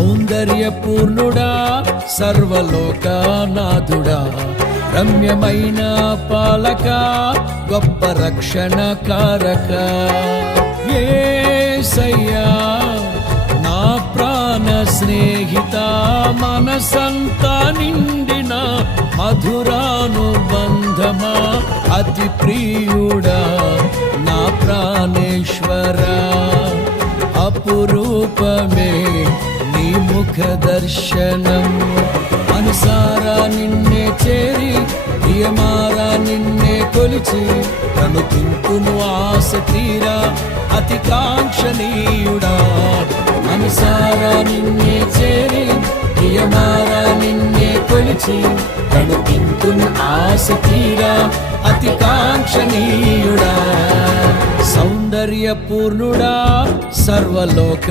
సౌందర్యపూర్ణుడా సర్వలోకనాథుడా రమ్యమైన పాలక గొప్ప రక్షణ కారక యేసయ్యా నా ప్రాణ స్నేహిత మనసంతా నిండిన మధురానుబంధమా అతి ప్రియుడా నా ప్రాణేశ్వరా అపురూపమే నీ ముఖ దర్శనం మనసారా నిన్నే చేరి ప్రియమారా నిన్నే కొలిచి కనుతింపును ఆశ తీరా అతి కాంక్షణీయుడా మనసారా నిన్నే చేరి ప్రియమారా నిన్నే కొలిచి కనుతింపును ఆశ తీరా అతి కాంక్షణీయుడా సౌందర్యపూర్ణుడా సర్వలోక